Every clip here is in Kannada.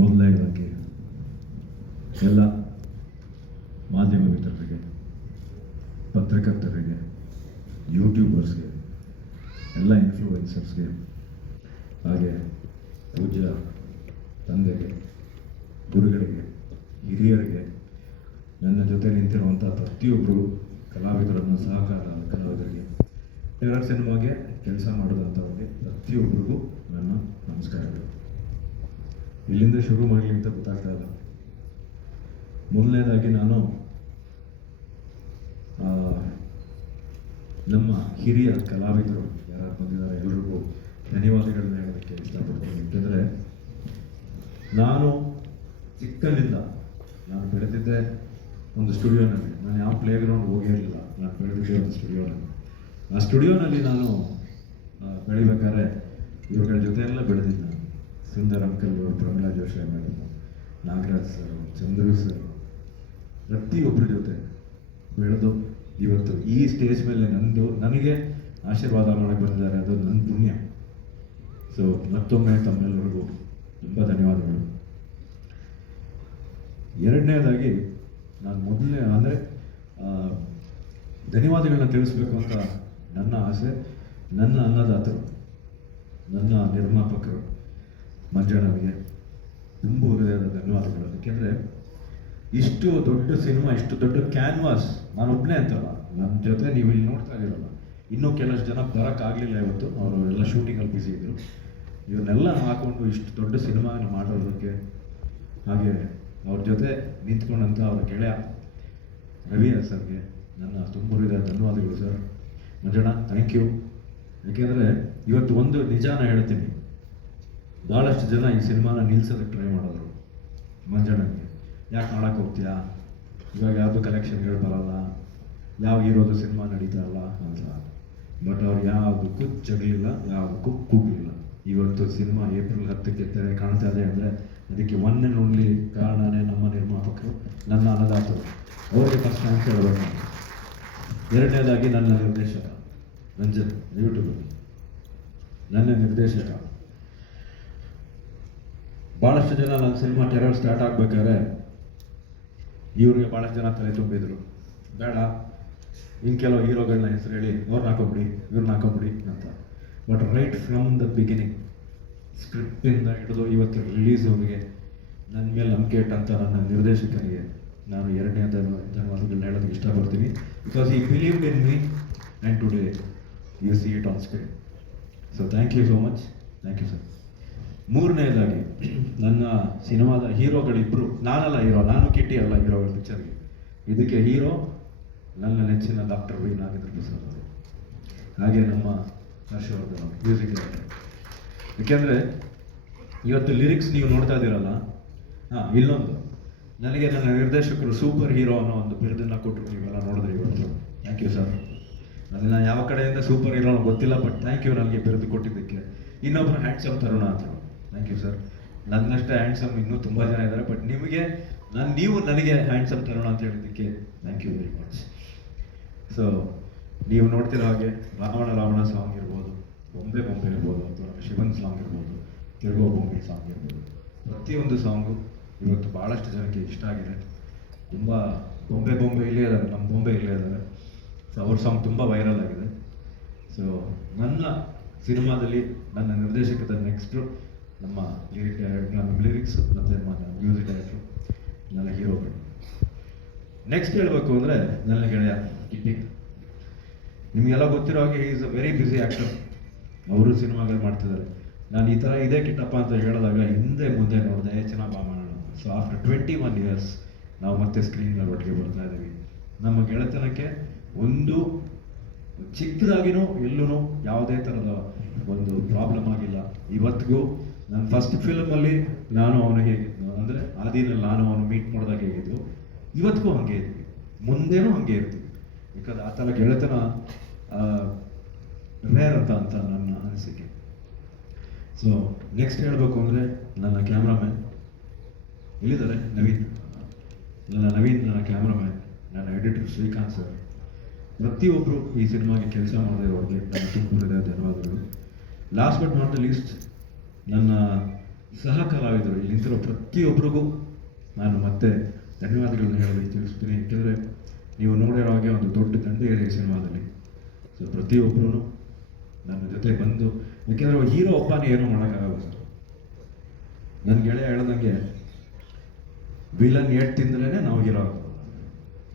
ಮೊದಲನೇದಾಗಿ ಎಲ್ಲ ಮಾಧ್ಯಮ ಮಿತ್ರರಿಗೆ, ಪತ್ರಕರ್ತರಿಗೆ, ಯೂಟ್ಯೂಬರ್ಸ್ಗೆ, ಎಲ್ಲ ಇನ್ಫ್ಲೂಯೆನ್ಸರ್ಸ್ಗೆ, ಹಾಗೆ ಪೂಜ್ಯ ತಂದೆಗೆ, ಗುರುಗಳಿಗೆ, ಹಿರಿಯರಿಗೆ, ನನ್ನ ಜೊತೆ ನಿಂತಿರುವಂಥ ಪ್ರತಿಯೊಬ್ಬರು ಕಲಾವಿದರನ್ನು, ಸಹಕಾರ ಕಲಾವಿದರಿಗೆ, ಟೆರರ್ ಸಿನಿಮಾಗೆ ಕೆಲಸ ಮಾಡಿದಂಥವ್ರಿಗೆ ಪ್ರತಿಯೊಬ್ಬರಿಗೂ ನನ್ನ ನಮಸ್ಕಾರಗಳು. ಇಲ್ಲಿಂದ ಶುರು ಮಾಡಲಿ ಅಂತ ಗೊತ್ತಾಗ್ತಾ ಇಲ್ಲ. ಮೊದಲನೇದಾಗಿ ನಾನು ನಮ್ಮ ಹಿರಿಯ ಕಲಾವಿದರು ಯಾರು ಬಂದಿದ್ದಾರೆ ಎಲ್ಲರಿಗೂ ಧನ್ಯವಾದಗಳನ್ನ ಹೇಳೋದಕ್ಕೆ ಇಷ್ಟಪಡ್ತೀನಿ. ಯಾಕೆಂದರೆ ನಾನು ಚಿಕ್ಕನಿಂದ ನಾನು ಬೆಳೆದಿದ್ದೆ ಒಂದು ಸ್ಟುಡಿಯೋನಲ್ಲಿ. ನಾನು ಯಾವ ಪ್ಲೇ ಗ್ರೌಂಡ್ ಹೋಗಿರಲಿಲ್ಲ. ನಾನು ಬೆಳೆದಿದ್ದೆ ಒಂದು ಸ್ಟುಡಿಯೋನಲ್ಲಿ. ಆ ಸ್ಟುಡಿಯೋನಲ್ಲಿ ನಾನು ಬೆಳಿಬೇಕಾದ್ರೆ ಇವುಗಳ ಜೊತೆಯೆಲ್ಲ ಬೆಳೆದಿದ್ದೆ. ನಾನು Sundar uncle, Pramila Joshi madam, Nagaraj sir, Chandru sir, ಪ್ರತಿಯೊಬ್ಬರ ಜೊತೆ ಬೆಳೆದು ಇವತ್ತು ಈ ಸ್ಟೇಜ್ ಮೇಲೆ ನನಗೆ ಆಶೀರ್ವಾದ ಮಾಡಕ್ಕೆ ಬಂದಿದ್ದಾರೆ. ಅದು ನನ್ನ ಪುಣ್ಯ. ಸೊ ಮತ್ತೊಮ್ಮೆ ತಮ್ಮೆಲ್ಲರಿಗೂ ತುಂಬ ಧನ್ಯವಾದಗಳು. ಎರಡನೇದಾಗಿ ನಾನು ಮೊದಲನೇ ಧನ್ಯವಾದಗಳನ್ನ ತಿಳಿಸ್ಬೇಕು ಅಂತ ನನ್ನ ಆಸೆ. ನನ್ನ ಅನ್ನದಾತರು, ನನ್ನ ನಿರ್ಮಾಪಕರು ಮಂಜಣ್ಣನಿಗೆ ತುಂಬ ಹೃದಯದ ಧನ್ಯವಾದಗಳು. ಯಾಕೆಂದರೆ ಇಷ್ಟು ದೊಡ್ಡ ಸಿನಿಮಾ, ಇಷ್ಟು ದೊಡ್ಡ ಕ್ಯಾನ್ವಾಸ್, ನಾನೊಬ್ಬನೇ ಅಂತಲ್ಲ, ನನ್ನ ಜೊತೆ ನೀವು ಇಲ್ಲಿ ನೋಡ್ತಾ ಇರಲ್ಲ, ಇನ್ನೂ ಕೆಲಷ್ಟು ಜನ ಬರೋಕ್ಕಾಗಲಿಲ್ಲ. ಇವತ್ತು ಅವರು ಎಲ್ಲ ಶೂಟಿಂಗಲ್ಲಿ ಬ್ಯುಸಿ ಇದ್ದರು. ಇವನ್ನೆಲ್ಲ ಹಾಕೊಂಡು ಇಷ್ಟು ದೊಡ್ಡ ಸಿನಿಮಾನ ಮಾಡೋದಕ್ಕೆ, ಹಾಗೆ ಅವ್ರ ಜೊತೆ ನಿಂತ್ಕೊಂಡಂಥ ಅವರ ಗೆಳೆಯ ರವಿ ಸರ್ಗೆ ನನ್ನ ತುಂಬ ಹೃದಯದ ಧನ್ಯವಾದಗಳು. Sir Manjanna, thank you. ಯಾಕೆಂದರೆ ಇವತ್ತು ಒಂದು ನಿಜಾನ ಹೇಳ್ತೀನಿ, ಭಾಳಷ್ಟು ಜನ ಈ ಸಿನಿಮಾನ ನಿಲ್ಸೋದಕ್ಕೆ ಟ್ರೈ ಮಾಡೋರು. ಮಂಜಣ್ಣನಿಗೆ ಯಾಕೆ ಮಾಡಕ್ಕೆ ಹೋಗ್ತೀಯಾ, ಇವಾಗ ಯಾವುದು ಕಲೆಕ್ಷನ್ಗಳು ಬರಲ್ಲ, ಯಾವ ಹೀರೋದು ಸಿನಿಮಾ ನಡೀತಾ ಇಲ್ಲ ಅಂತ. ಬಟ್ ಅವ್ರು ಯಾವುದಕ್ಕೂ ಜಗಲಿಲ್ಲ, ಯಾವುದಕ್ಕೂ ಕೂಗಲಿಲ್ಲ. ಇವತ್ತು ಸಿನಿಮಾ ಏಪ್ರಿಲ್ 10ಕ್ಕೆ ತೆರೆ ಕಾಣ್ತಾ ಇದೆ ಅಂದರೆ ಅದಕ್ಕೆ ಒನ್ ಆ್ಯಂಡ್ ಓನ್ಲಿ ಕಾರಣನೇ ನಮ್ಮ ನಿರ್ಮಾಪಕರು, ನನ್ನ ಅನ್ನದಾತರು. ಅವರಿಗೆ ಫಸ್ಟ್ ಥ್ಯಾಂಕ್ಸ್ ಹೇಳಬೇಕು. ಎರಡನೇದಾಗಿ ನನ್ನ ನಿರ್ದೇಶಕ ರಂಜನ್, ಯೂಟ್ಯೂಬಲ್ಲಿ ನನ್ನ ನಿರ್ದೇಶಕ. ಭಾಳಷ್ಟು ಜನ ನನ್ನ ಸಿನಿಮಾ ಟೆರರ್ ಸ್ಟಾರ್ಟ್ ಆಗ್ಬೇಕಾದ್ರೆ ಇವ್ರಿಗೆ ಭಾಳಷ್ಟು ಜನ ತಲೆ ತುಂಬಿದ್ರು, ಬೇಡ ಇನ್ನು ಕೆಲವು ಹೀರೋಗಳನ್ನ ಹೆಸರು ಹೇಳಿ ಅವ್ರನ್ನ ಹಾಕೊಂಬಿಡಿ, ಇವ್ರನ್ನ ಹಾಕೊಂಬಿಡಿ ಅಂತ. But right from the beginning, ಸ್ಕ್ರಿಪ್ಟಿಂದ ಹಿಡಿದು ಇವತ್ತು ರಿಲೀಸ್ವರೆಗೆ ನನ್ನ ಮೇಲೆ ನಂಬಿಕೆ ಇಟ್ಟಂಥ ನನ್ನ ನಿರ್ದೇಶಕನಿಗೆ ನಾನು ಎರಡನೇ ಧನ್ಯವಾದಗಳನ್ನ ಹೇಳೋದಕ್ಕೆ ಇಷ್ಟಪಡ್ತೀನಿ. Because he believed in me and today you see it on screen. So thank you so much. Thank you sir. ಮೂರನೇದಾಗಿ ನನ್ನ ಸಿನಿಮಾದ ಹೀರೋಗಳಿಬ್ಬರು, ನಾನಲ್ಲ ಹೀರೋ, ನಾನು ಕಿಟ್ಟಿ ಅಲ್ಲ ಹೀರೋಗಳ ಪಿಕ್ಚರ್ಗೆ. ಇದಕ್ಕೆ ಹೀರೋ ನನ್ನ ನೆಚ್ಚಿನ ಡಾಕ್ಟರ್ ವಿ ನಾಗೇಂದ್ರ ಪ್ರಸಾದ್ ಅವರು, ಹಾಗೆ ನಮ್ಮ ಹರ್ಷವರ್ಧನ್ ಅವರು, ಮ್ಯೂಸಿಕ್ ಡೈರೆಕ್ಟರ್. ಯಾಕೆಂದರೆ ಇವತ್ತು ಲಿರಿಕ್ಸ್ ನೀವು ನೋಡ್ತಾ ಇದ್ದೀರಲ್ಲ, ಇಲ್ಲೊಂದು ನನಗೆ ನನ್ನ ನಿರ್ದೇಶಕರು ಸೂಪರ್ ಹೀರೋ ಅನ್ನೋ ಒಂದು ಬಿರುದನ್ನು ಕೊಟ್ಟರು. ನೀವೆಲ್ಲ ನೋಡಿದ್ರಿ ಇವತ್ತು. Thank you sir. ಅದನ್ನು ಯಾವ ಕಡೆಯಿಂದ ಸೂಪರ್ ಹೀರೋ ಗೊತ್ತಿಲ್ಲ, ಬಟ್ ಥ್ಯಾಂಕ್ ಯು ನನಗೆ ಬಿರುದು ಕೊಟ್ಟಿದ್ದಕ್ಕೆ. ಇನ್ನೊಬ್ಬರು ಹ್ಯಾಂಡ್ಸಮ್ ತರುಣ ಅಂತ. Thank you sir. ನನ್ನಷ್ಟೇ ಹ್ಯಾಂಡ್ಸಮ್ ಇನ್ನೂ ತುಂಬ ಜನ ಇದ್ದಾರೆ, ಬಟ್ ನಿಮಗೆ ನೀವು ನನಗೆ ಹ್ಯಾಂಡ್ಸಮ್ ತರುಣ ಅಂತ ಹೇಳಿದ್ದಕ್ಕೆ thank you very much. So ನೀವು ನೋಡ್ತಿರೋ ಹಾಗೆ ರಾವಣ ಸಾಂಗ್ ಇರ್ಬೋದು, ಬೊಂಬೆ ಇರ್ಬೋದು, ಅಥವಾ ಶಿವನ್ ಸಾಂಗ್ ಇರ್ಬೋದು, ತಿರುಗೋ ಬೊಂಬೆ ಸಾಂಗ್ ಇರ್ಬೋದು, ಪ್ರತಿಯೊಂದು ಸಾಂಗು ಇವತ್ತು ಭಾಳಷ್ಟು ಜನಕ್ಕೆ ಇಷ್ಟ ಆಗಿದೆ. ತುಂಬ ಬೊಂಬೆ ಇಲ್ಲೇ ಇದ್ದಾರೆ, ನಮ್ಮ ಬೊಂಬೆ ಇಲ್ಲೇ ಇದ್ದಾರೆ. ಸೊ ಅವ್ರ ಸಾಂಗ್ ತುಂಬ ವೈರಲ್ ಆಗಿದೆ. ಸೊ ನನ್ನ ಸಿನಿಮಾದಲ್ಲಿ ನನ್ನ ನಿರ್ದೇಶಕದ ನೆಕ್ಸ್ಟು ನಮ್ಮ ಲಿರಿಕ್ಸ್ ಮತ್ತು ಮ್ಯೂಸಿಕ್ ಡೈರೆಕ್ಟ್ರು, ನನ್ನ ಹೀರೋಗಳು. ನೆಕ್ಸ್ಟ್ ಹೇಳಬೇಕು ಅಂದರೆ ನನ್ನ ಗೆಳೆಯ ಕಿಟ್ಟಿ. ನಿಮಗೆಲ್ಲ ಗೊತ್ತಿರೋ ಹಾಗೆ is a very busy actor. ಅವರು ಸಿನಿಮಾಗಳು ಮಾಡ್ತಿದ್ದಾರೆ. ನಾನು ಈ ಥರ ಇದೇ ಕಿಟ್ಟಪ್ಪ ಅಂತ ಹೇಳಿದಾಗ ಹಿಂದೆ ಮುಂದೆ ನೋಡಿದೆ, ಚೆನ್ನಾಗಿ ಮಾಡೋಣ. ಸೊ ಆಫ್ಟರ್ 21 years ನಾವು ಮತ್ತೆ ಸ್ಕ್ರೀನ್ ಮೇಲೆ ಒಟ್ಟಿಗೆ ಬರ್ತಾ ಇದ್ದೀವಿ. ನಮ್ಮ ಗೆಳೆತನಕ್ಕೆ ಒಂದು ಚಿಕ್ಕದಾಗಿನೂ ಎಲ್ಲೂ ಯಾವುದೇ ಥರದ ಒಂದು ಪ್ರಾಬ್ಲಮ್ ಆಗಿಲ್ಲ. ಇವತ್ತಿಗೂ ನನ್ನ ಫಸ್ಟ್ ಫಿಲ್ಮಲ್ಲಿ ನಾನು ಅವನು ಹೇಗಿದ್ದು, ಅಂದರೆ ಆದಿನಲ್ಲಿ ನಾನು ಅವನು ಮೀಟ್ ಮಾಡಿದಾಗ ಹೇಗಿದ್ದು, ಇವತ್ತಿಗೂ ಹಾಗೆ ಇದ್ವಿ, ಮುಂದೇನೂ ಹಾಗೆ ಇರ್ತೀವಿ. ಬಿಕಾಸ್ ಆ ಥರ ಗೆಳೆತನ ರೇರ್ ಅಂತ ನನ್ನ ಅನಿಸಿಕೆ. ಸೊ ನೆಕ್ಸ್ಟ್ ಹೇಳಬೇಕು ಅಂದರೆ ನನ್ನ ಕ್ಯಾಮ್ರಾಮ್ಯಾನ್ ಎಲ್ಲಿದ್ದಾರೆ, ನವೀನ್. ನನ್ನ ಕ್ಯಾಮ್ರಾಮ್ಯಾನ್, ನನ್ನ ಎಡಿಟರ್ ಶ್ರೀಕಾಂತ್ ಸರ್, ಪ್ರತಿಯೊಬ್ಬರು ಈ ಸಿನಿಮಾಗೆ ಕೆಲಸ ಮಾಡಿದವರಿಗೆ ನನ್ನ ತುಂಬ ಹೃದಯದ ಧನ್ಯವಾದಗಳು. Last but not the least ನನ್ನ ಸಹ ಕಲಾವಿದರು ಇಲ್ಲಿ ನಿಂತಿರೋ ಪ್ರತಿಯೊಬ್ಬರಿಗೂ ನಾನು ಮತ್ತೆ ಧನ್ಯವಾದಗಳನ್ನ ಹೇಳೋದಕ್ಕೆ ತಿಳಿಸ್ತೀನಿ. ಯಾಕೆಂದರೆ ನೀವು ನೋಡಿರೋ ಹಾಗೆ ಒಂದು ದೊಡ್ಡ ತಂಡ ಇದೆ ಈ ಸಿನಿಮಾದಲ್ಲಿ. ಸೊ ಪ್ರತಿಯೊಬ್ಬರೂ ನನ್ನ ಜೊತೆ ಬಂದು, ಯಾಕೆಂದರೆ ಹೀರೋ ಒಬ್ಬನೇ ಏನೂ ಮಾಡೋಕ್ಕಾಗಲ್ಲ ಸರ್. ನನ್ನ ಗೆಳೆಯ ಹೇಳ್ದಂಗೆ ವಿಲನ್ ಏಟ್ ತಿಂದ್ರೇ ನಾವು ಹೀರೋ ಆಗ್ಬೋದು.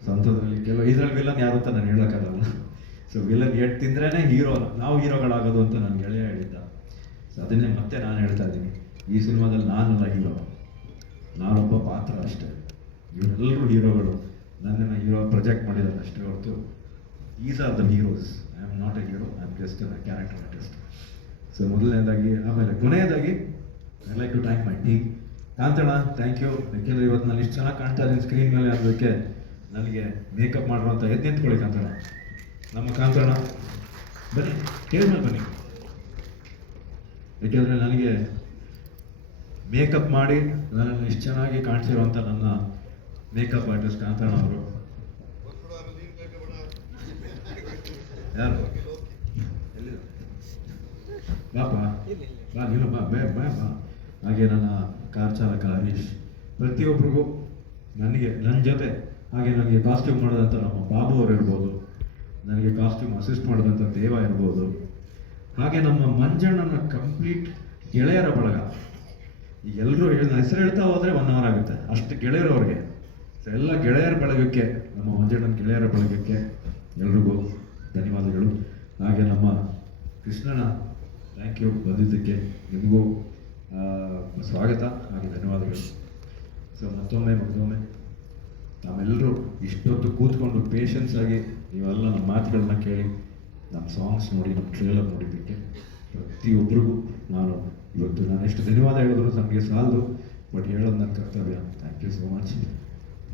ಸೊ ಅಂಥದ್ರಲ್ಲಿ ಇದರಲ್ಲಿ ವಿಲನ್ ಯಾರು ಅಂತ ನಾನು ಹೇಳೋಕ್ಕಾಗಲ್ಲ. ಸೊ ವಿಲನ್ ಏಟ್ ತಿಂದ್ರೇ ನಾವು ಹೀರೋಗಳಾಗೋದು ಅಂತ ನನ್ನ ಗೆಳೆಯ ಹೇಳಿದ್ದ. ಸೊ ಅದನ್ನೇ ಮತ್ತೆ ನಾನು ಹೇಳ್ತಾ ಇದ್ದೀನಿ, ಈ ಸಿನಿಮಾದಲ್ಲಿ ನಾನಲ್ಲ ಹೀರೋ, ನಾನೊಬ್ಬ ಪಾತ್ರ ಅಷ್ಟೇ. ಇವರೆಲ್ಲರೂ ಹೀರೋಗಳು, ನನ್ನನ್ನು ಹೀರೋ ಪ್ರೊಜೆಕ್ಟ್ ಮಾಡಿದ್ದಾರೆ ಅಷ್ಟೇ ಹೊರತು is are the heroes. I am not a hero, I am just a character artist. So ಮೊದಲನೇದಾಗಿ, ಆಮೇಲೆ ಕೊನೆಯದಾಗಿ I like to thank my team. Kantanna, thank you. ಯಾಕೆಂದರೆ ಇವತ್ತು ನಾನು ಇಷ್ಟು ಚೆನ್ನಾಗಿ ಕಾಣ್ತಾ ಇದ್ದೀನಿ ಸ್ಕ್ರೀನ್ ಮೇಲೆ ಅನ್ನೋದಕ್ಕೆ ನನಗೆ ಮೇಕಪ್ ಮಾಡಿರುವಂಥ ಎದ್ದು ನಿಂತ್ಕೊಳ್ಳಿ ಕಾಂತಣ್ಣ. ನಮ್ಮ ಕಾಂತಣ್ಣ ಬನ್ನಿ, ಕೇಳಿ ಮೇಲೆ ಬನ್ನಿ. ಯಾಕೆಂದರೆ ನನಗೆ ಮೇಕಪ್ ಮಾಡಿ ನನ್ನನ್ನು ಇಷ್ಟು ಚೆನ್ನಾಗಿ ಕಾಣಿಸಿರುವಂಥ ನನ್ನ ಮೇಕಪ್ ಆರ್ಟಿಸ್ಟ್ ಕಾಂತಣ್ಣ ಅವರು. ಯಾರು ಬಾಪ ಬಾ, ನೀನು ಬಾ, ಬಾ. ಹಾಗೆ ನನ್ನ ಕಾರ್ ಚಾಲಕ ಹರೀಶ್, ಪ್ರತಿಯೊಬ್ಬರಿಗೂ ನನ್ನ ಜೊತೆ, ಹಾಗೆ ನನಗೆ ಕಾಸ್ಟ್ಯೂಮ್ ಮಾಡೋದಂಥ ನಮ್ಮ ಬಾಬು ಅವರು ಇರ್ಬೋದು, ನನಗೆ ಕಾಸ್ಟ್ಯೂಮ್ ಅಸಿಸ್ಟ್ ಮಾಡೋದಂಥ ದೇವ ಇರ್ಬೋದು, ಹಾಗೆ ನಮ್ಮ ಮಂಜಣ್ಣನ ಕಂಪ್ಲೀಟ್ ಗೆಳೆಯರ ಬಳಗ. ಈಗ ಎಲ್ಲರೂ ಹೆಸರು ಹೇಳ್ತಾ ಹೋದರೆ 1 hour ಆಗುತ್ತೆ, ಅಷ್ಟು ಗೆಳೆಯರು ಅವ್ರಿಗೆ. ಸೊ ಎಲ್ಲ ಗೆಳೆಯರ ಬಳಗಕ್ಕೆ, ನಮ್ಮ ಮಂಜಣ್ಣನ ಗೆಳೆಯರ ಬಳಗಕ್ಕೆ ಎಲ್ರಿಗೂ ಧನ್ಯವಾದಗಳು. ಹಾಗೆ ನಮ್ಮ ಕೃಷ್ಣನ ಥ್ಯಾಂಕ್ ಯು ಬಂದಿದ್ದಕ್ಕೆ, ನಿಮಗೂ ಸ್ವಾಗತ ಹಾಗೆ ಧನ್ಯವಾದಗಳು. ಸೊ ಮತ್ತೊಮ್ಮೆ ನಾವೆಲ್ಲರೂ ಇಷ್ಟೊತ್ತು ಕೂತ್ಕೊಂಡು ಪೇಷನ್ಸ್ ಆಗಿ ನೀವೆಲ್ಲ ನಮ್ಮ ಮಾತುಗಳನ್ನ ಕೇಳಿ, ನಮ್ಮ ಸಾಂಗ್ಸ್ ನೋಡಿ, ನಮ್ಮ ಟ್ರೇಲರ್ ನೋಡಿದ್ದಕ್ಕೆ ಪ್ರತಿಯೊಬ್ಬರಿಗೂ ಇವತ್ತು ನಾನು ಎಷ್ಟು ಧನ್ಯವಾದ ಹೇಳಿದ್ರು ನಮಗೆ ಸಾಲದು, ಬಟ್ ಹೇಳೋದು ನನ್ನ ಕರ್ತವ್ಯ. Thank you so much.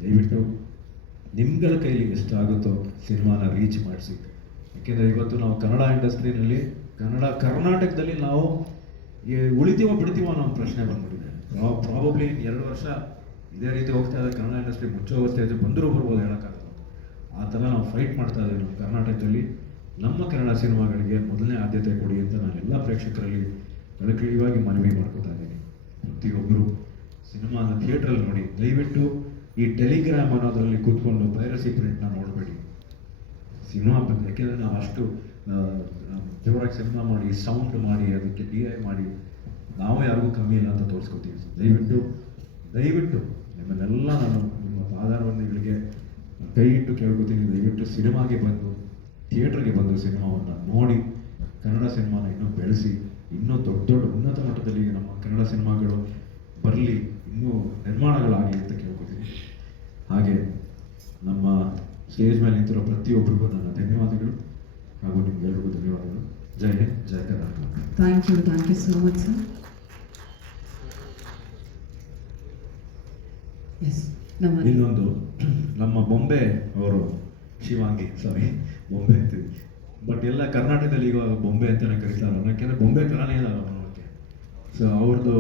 ದಯವಿಟ್ಟು ನಿಮ್ಗಳ ಕೈಲಿ ಎಷ್ಟಾಗುತ್ತೋ ಸಿನಿಮಾನ ರೀಚ್ ಮಾಡಿಸಿ. ಯಾಕೆಂದರೆ ಇವತ್ತು ನಾವು ಕನ್ನಡ ಇಂಡಸ್ಟ್ರಿನಲ್ಲಿ, ಕರ್ನಾಟಕದಲ್ಲಿ ನಾವು ಉಳಿತೀವೋ ಬಿಡ್ತೀವೋ ಅನ್ನೋ ಒಂದು ಪ್ರಶ್ನೆ ಬಂದ್ಬಿಟ್ಟಿದೆ. ಪ್ರಾಬಬ್ಲಿ 2 ವರ್ಷ ಇದೇ ರೀತಿ ಹೋಗ್ತಾ ಇದ್ದರೆ ಕನ್ನಡ ಇಂಡಸ್ಟ್ರಿ ಮುಚ್ಚೋ ಸ್ಟೇಜ್ ಬಂದರೂ ಬರ್ಬೋದು, ಹೇಳೋಕ್ಕಾಗಲ್ಲ. ಆ ಥರ ನಾವು ಫೈಟ್ ಮಾಡ್ತಾ ಇದ್ದೀವಿ ನಮ್ಮ ಕರ್ನಾಟಕದಲ್ಲಿ. ನಮ್ಮ ಕನ್ನಡ ಸಿನಿಮಾಗಳಿಗೆ ಮೊದಲನೇ ಆದ್ಯತೆ ಕೊಡಿ ಅಂತ ನಾನು ಎಲ್ಲ ಪ್ರೇಕ್ಷಕರಲ್ಲಿ ಕಳಕಳಿಯಾಗಿ ಮನವಿ ಮಾಡ್ಕೋತಾ ಇದ್ದೀನಿ. ಪ್ರತಿಯೊಬ್ಬರು ಸಿನಿಮಾನ ಥಿಯೇಟ್ರಲ್ಲಿ ನೋಡಿ. ದಯವಿಟ್ಟು ಈ ಟೆಲಿಗ್ರಾಮ್ ಅನ್ನೋದರಲ್ಲಿ ಕೂತ್ಕೊಂಡು ಪೈರಸಿ ಪ್ರಿಂಟ್ನ ನೋಡಬೇಡಿ. ಸಿನಿಮಾ ಬಂದು, ಯಾಕೆಂದರೆ ನಾವು ಅಷ್ಟು ಜೋರಾಗಿ ಸಿನಿಮಾ ಮಾಡಿ, ಸೌಂಡ್ ಮಾಡಿ, ಅದಕ್ಕೆ DI ಮಾಡಿ ನಾವು ಯಾರಿಗೂ ಕಮ್ಮಿ ಇಲ್ಲ ಅಂತ ತೋರಿಸ್ಕೊತೀವಿ. ದಯವಿಟ್ಟು ನಿಮ್ಮನ್ನೆಲ್ಲ ನಾನು ನಿಮ್ಮ ಪಾದಾರವಂದಿಗಳಿಗೆ ಕೈ ಇಟ್ಟು ಕೇಳ್ಕೊತೀನಿ. ದಯವಿಟ್ಟು ಸಿನಿಮಾಗೆ ಬಂದು, ಥಿಯೇಟ್ರಿಗೆ ಬಂದು ಸಿನಿಮಾವನ್ನು ನೋಡಿ, ಕನ್ನಡ ಸಿನಿಮಾನ ಇನ್ನೂ ಬೆಳೆಸಿ, ಇನ್ನೂ ದೊಡ್ಡ ಉನ್ನತ ಮಟ್ಟದಲ್ಲಿ ನಮ್ಮ ಕನ್ನಡ ಸಿನಿಮಾಗಳು ಬರಲಿ, ಇನ್ನೂ ನಿರ್ಮಾಣಗಳಾಗಲಿ ಅಂತ ಕೇಳ್ಕೊತೀನಿ. ಹಾಗೆ ನಮ್ಮ ಸ್ಟೇಜ್ ಮೇಲೆ ನಿಂತಿರೋ ಪ್ರತಿಯೊಬ್ಬರಿಗೂ ನನ್ನ ಧನ್ಯವಾದಗಳು, ಹಾಗೂ ನಿಮ್ಗೆಲ್ರಿಗೂ ಧನ್ಯವಾದಗಳು. Jai Hind, Jai Karnataka. Thank you so much sir. Yes, ಇನ್ನೊಂದು ನಮ್ಮ ಬೊಂಬೆ ಅವರು ಶಿವಾಂಗಿ, ಬೊಂಬೆ ಅಂತೀವಿ, ಬಟ್ ಎಲ್ಲ ಕರ್ನಾಟಕದಲ್ಲಿ ಈಗ ಬೊಂಬೆ ಅಂತಲೇ ಕರೀತಾರೆ. ಯಾಕೆಂದರೆ ಬೊಂಬೆ ಥರನೇ ಇಲ್ಲ ನೋಡೋಕ್ಕೆ. ಸೊ ಅವ್ರದ್ದು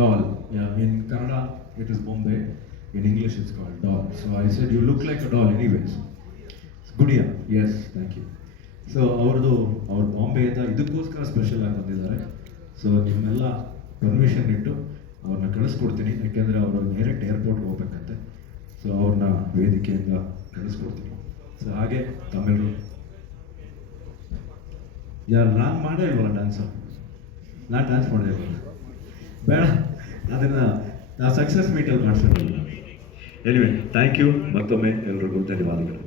doll, in Kannada it is bombe, in English it's called doll. So I said you look like a doll anyways. Gudiya, yes, thank you. ಸೊ ಅವ್ರು ಬಾಂಬೆಯಿಂದ ಇದಕ್ಕೋಸ್ಕರ ಸ್ಪೆಷಲ್ ಆಗಿ ಬಂದಿದ್ದಾರೆ. ಸೊ ನಿಮ್ಮೆಲ್ಲ ಪರ್ಮಿಷನ್ ಇಟ್ಟು ಅವ್ರನ್ನ ಕಳಿಸ್ಕೊಡ್ತೀನಿ, ಯಾಕೆಂದರೆ ಅವರು ಡೈರೆಕ್ಟ್ ಏರ್ಪೋರ್ಟ್ಗೆ ಹೋಗ್ಬೇಕಂತೆ. ಸೊ ಅವ್ರನ್ನ ವೇದಿಕೆಯಿಂದ ಕಳಿಸ್ಕೊಡ್ತೀನಿ. ಸೊ ಹಾಗೆ ತಮ್ಮೆಲ್ಲರೂ ನಾನು ಮಾಡೇ ಇಲ್ವಲ್ಲ ಡ್ಯಾನ್ಸು, ನಾನು ಡ್ಯಾನ್ಸ್ ಮಾಡೇ ಇಲ್ವಲ್ಲ, ಬೇಡ, ಅದನ್ನು ನಾವು ಸಕ್ಸಸ್ ಮೀಟಲ್ಲಿ ಮಾಡಿಸಿರಲಿಲ್ಲ. Anyway, thank you. ಮತ್ತೊಮ್ಮೆ ಎಲ್ರಿಗೂ ಧನ್ಯವಾದಗಳು.